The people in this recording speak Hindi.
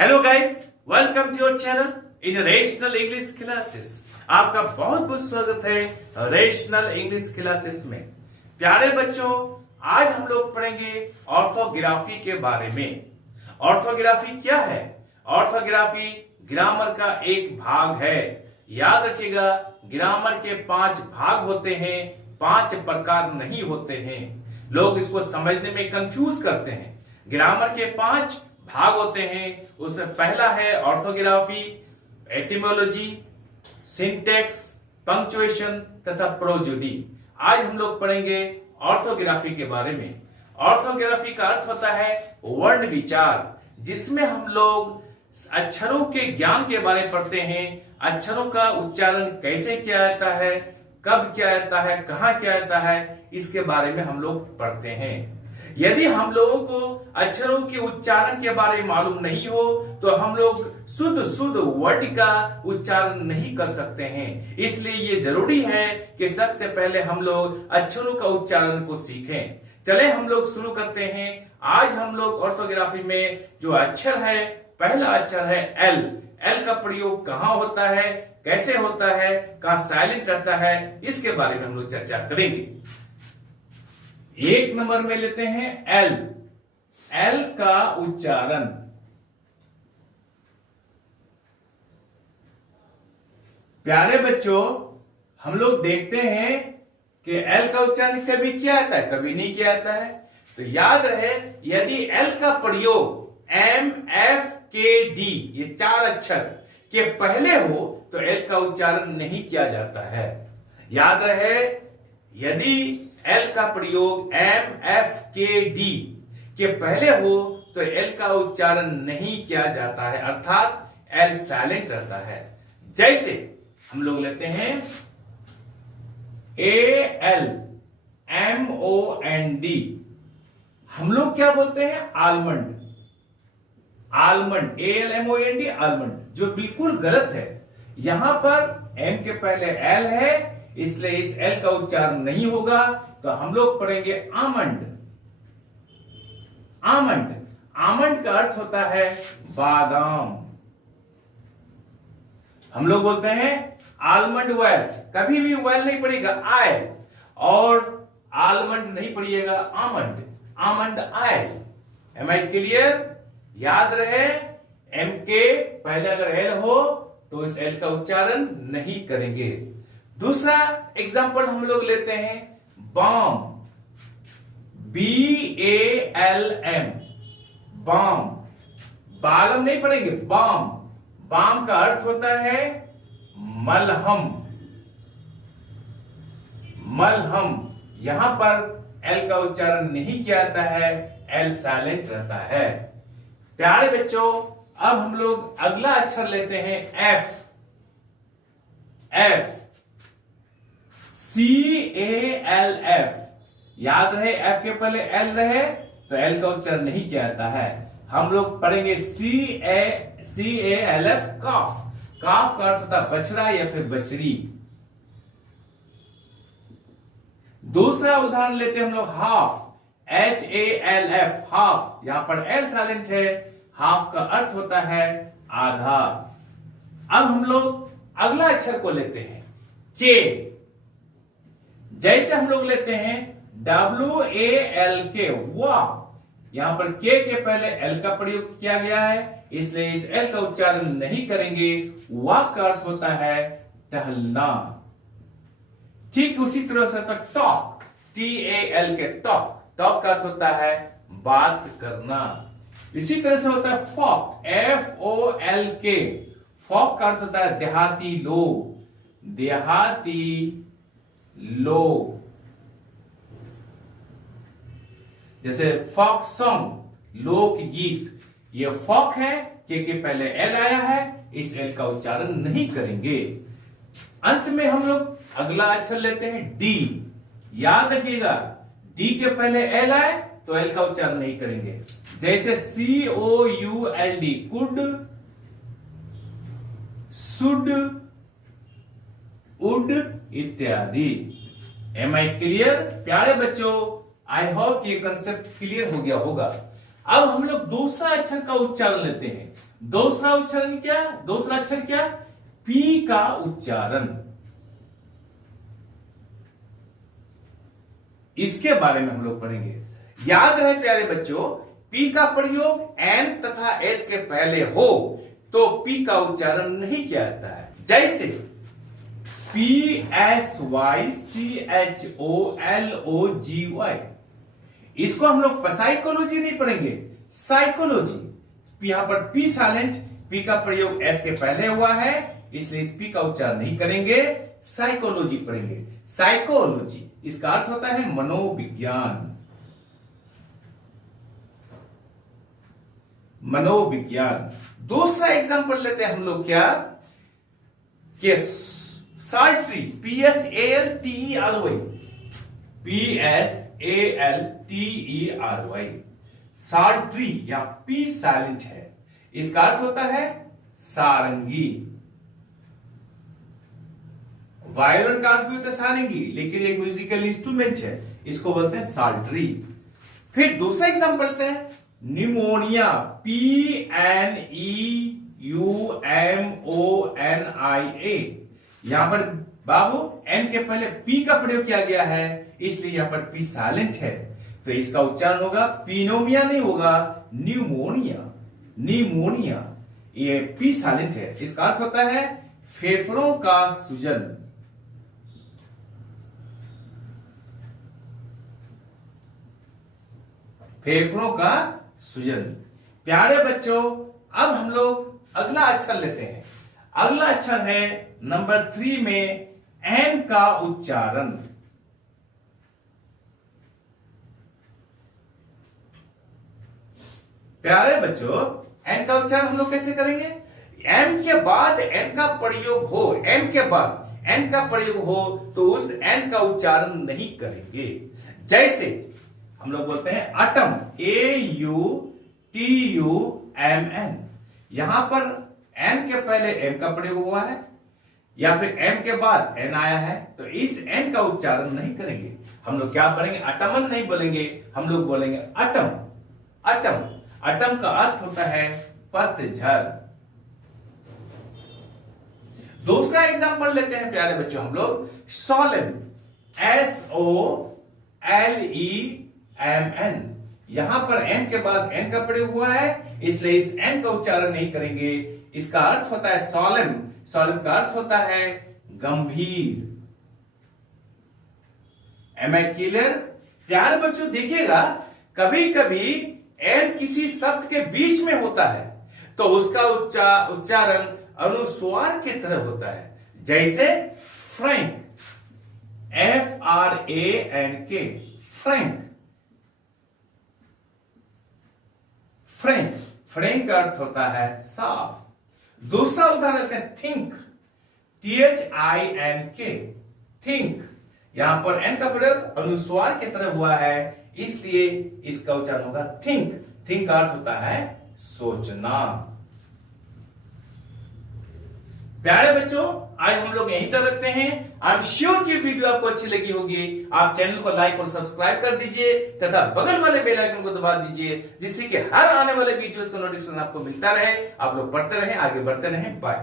Hello guys, welcome to your channel in rational English classes. आपका बहुत बहुत स्वागत है रेशनल इंग्लिश क्लासेस में। प्यारे बच्चों, आज हम लोग पढ़ेंगे ऑर्थोग्राफी के बारे में। ऑर्थोग्राफी क्या है? ऑर्थोग्राफी ग्रामर का एक भाग है। याद रखिएगा, ग्रामर के 5 भाग होते हैं, 5 प्रकार नहीं होते हैं। लोग इसको समझने में कंफ्यूज करते हैं। ग्रामर के 5 भाग होते हैं। उसमें पहला है ऑर्थोग्राफी, एटिमोलॉजी, सिंटैक्स, पंक्चुएशन तथा प्रोजोडी। आज हम लोग पढ़ेंगे ऑर्थोग्राफी के बारे में। ऑर्थोग्राफी का अर्थ होता है वर्ण विचार, जिसमें हम लोग अक्षरों के ज्ञान के बारे में पढ़ते हैं। अक्षरों का उच्चारण कैसे किया जाता है, कब किया जाता है, कहाँ किया जाता है, इसके बारे में हम लोग पढ़ते हैं। यदि हम लोगों को अक्षरों के उच्चारण के बारे में मालूम नहीं हो तो हम लोग शुद्ध वर्ड का उच्चारण नहीं कर सकते हैं। इसलिए ये जरूरी है कि सबसे पहले हम लोग अक्षरों का उच्चारण को सीखें। चले हम लोग शुरू करते हैं। आज हम लोग ऑर्थोग्राफी में जो अक्षर है, पहला अक्षर है एल। एल का प्रयोग कहाँ होता है, कैसे होता है, कहाँ साइलेंट रहता है, इसके बारे में हम लोग चर्चा करेंगे। 1 नंबर में लेते हैं एल। एल का उच्चारण। प्यारे बच्चों, हम लोग देखते हैं कि एल का उच्चारण कभी किया जाता है, कभी नहीं किया जाता है। तो याद रहे, यदि एल का प्रयोग एम, एफ, के, डी ये 4 अक्षर के पहले हो तो एल का उच्चारण नहीं किया जाता है। याद रहे, यदि एल का प्रयोग एम, एफ, के, डी के पहले हो तो एल का उच्चारण नहीं किया जाता है, अर्थात एल साइलेंट रहता है। जैसे हम लोग लेते हैं A L, M O N D. हम लोग क्या बोलते हैं? Almond. Almond, A L M O N D, almond, जो बिल्कुल गलत है। यहां पर एम के पहले एल है, इसलिए इस एल का उच्चारण नहीं होगा। तो हम लोग पढ़ेंगे आमंड। आमंड, आमंड का अर्थ होता है बादाम। हम लोग बोलते हैं आलमंड ऑयल, कभी भी ऑयल नहीं पड़ेगा, आयल, और आलमंड नहीं पड़िएगा, almond. Almond oil. Am I clear? याद रहे, एम के पहले अगर एल हो तो इस एल का उच्चारण नहीं करेंगे। दूसरा एग्जाम्पल हम लोग लेते हैं balm. B A L M, balm. बालम नहीं पढ़ेंगे, बाम। बाम का अर्थ होता है मलहम। मलहम। यहां पर एल का उच्चारण नहीं किया जाता है, एल साइलेंट रहता है। प्यारे बच्चों, अब हम लोग अगला अक्षर लेते हैं F. F, C A L F. याद रहे, एफ के पहले एल रहे तो एल का उच्चारण नहीं किया जाता है। हम लोग पढ़ेंगे सी ए एल एफ, काफ। काफ का अर्थ होता है बछड़ा या फिर बछड़ी। दूसरा उदाहरण लेते हैं हम लोग half. H A L F, half. यहां पर एल साइलेंट है। हाफ का अर्थ होता है आधा। अब हम लोग अगला अक्षर को लेते हैं के। जैसे हम लोग लेते हैं डब्ल्यू ए एल के, वाह। यहां पर के पहले एल का प्रयोग किया गया है, इसलिए इस एल का उच्चारण नहीं करेंगे। वाह का अर्थ होता है टहलना। ठीक उसी तरह से टॉक, टी ए एल के, टॉक। टॉक का अर्थ होता है बात करना। इसी तरह से होता है फॉक, एफ ओ एल के। फॉक का अर्थ होता है देहाती लोग। देहाती लोग। जैसे फॉक सॉन्ग, लोकगीत। ये फॉक है, के पहले एल आया है, इस एल का उच्चारण नहीं करेंगे। अंत में हम लोग अगला अक्षर लेते हैं डी। याद रखिएगा, डी के पहले एल आए तो एल का उच्चारण नहीं करेंगे। जैसे C O U L D, could, should, would इत्यादि। Am I clear? प्यारे बच्चों, आई होप ये कंसेप्ट क्लियर हो गया होगा। अब हम लोग दूसरा अक्षर का उच्चारण लेते हैं। दूसरा उच्चारण क्या, दूसरा अक्षर क्या, पी का उच्चारण। इसके बारे में हम लोग पढ़ेंगे। याद रहे प्यारे बच्चों, पी का प्रयोग एन तथा एस के पहले हो तो पी का उच्चारण नहीं किया जाता है। जैसे PSYCHOLOGY, इसको हम लोग साइकोलॉजी नहीं पढ़ेंगे, साइकोलॉजी। यहां पर पी साइलेंट, पी का प्रयोग एस के पहले हुआ है, इसलिए इस पी का उच्चारण नहीं करेंगे, साइकोलॉजी पढ़ेंगे। साइकोलॉजी इसका अर्थ होता है मनोविज्ञान, मनोविज्ञान। दूसरा एग्जांपल लेते हैं हम लोग क्या, कि साल्ट्री, PSALTERY, PSALTERY, साल्ट्री या पी साइलेंट है, इसका अर्थ होता है सारंगी। वायलिन का अर्थ भी होता है सारंगी, लेकिन एक म्यूजिकल इंस्ट्रूमेंट है, इसको बोलते हैं साल्ट्री। फिर दूसरा एग्जांपल लेते हैं, निमोनिया, PNEUMONIA। यहां पर बाबू एन के पहले पी का प्रयोग किया गया है, इसलिए यहां पर पी साइलेंट है, तो इसका उच्चारण होगा पीनोमिया नहीं होगा, न्यूमोनिया। निमोनिया ये पी साइलेंट है, इसका अर्थ होता है फेफड़ों का सूजन। फेफड़ों का सूजन। प्यारे बच्चों, अब हम लोग अगला अक्षर लेते हैं। अगला अक्षर है नंबर 3 में एन का उच्चारण। प्यारे बच्चों, एन का उच्चारण हम लोग कैसे करेंगे, एम के बाद एन का प्रयोग हो, एम के बाद एन का प्रयोग हो तो उस एन का उच्चारण नहीं करेंगे। जैसे हम लोग बोलते हैं अटम, AUTUMN, यहां पर एन के पहले एम का प्रयोग हुआ है या फिर एम के बाद एन आया है, तो इस एन का उच्चारण नहीं करेंगे। हम लोग क्या पढ़ेंगे, अटमन नहीं बोलेंगे, हम लोग बोलेंगे अटम। अटम, अटम का अर्थ होता है पतझड़। दूसरा एग्जांपल लेते हैं प्यारे बच्चों हम लोग, सोलेम, SOLEMN, यहां पर एन के बाद एन का प्रयोग हुआ है, इसलिए इस एन का उच्चारण नहीं करेंगे। इसका अर्थ होता है सोलेम, सोलेम का अर्थ होता है गंभीर। Am I clear? प्यारे बच्चों देखिएगा, कभी कभी एन किसी शब्द के बीच में होता है तो उसका उच्चारण अनुस्वार की तरह होता है। जैसे Frank, FRANK, Frank. Frank, Frank का अर्थ होता है साफ। दूसरा उदाहरण लेते हैं, थिंक, THINK, थिंक। यहां पर एन का प्रयोग अनुस्वार की तरह हुआ है, इसलिए इसका उच्चारण होगा थिंक। थिंक का अर्थ होता है सोचना। प्यारे बच्चों, आज हम लोग यहीं तक रखते हैं। आई एम श्योर कि वीडियो आपको अच्छी लगी होगी। आप चैनल को लाइक और सब्सक्राइब कर दीजिए तथा बगल वाले बेल आइकन को दबा दीजिए, जिससे कि हर आने वाले वीडियोस का नोटिफिकेशन आपको मिलता रहे। आप लोग पढ़ते रहें, आगे बढ़ते रहें। बाय।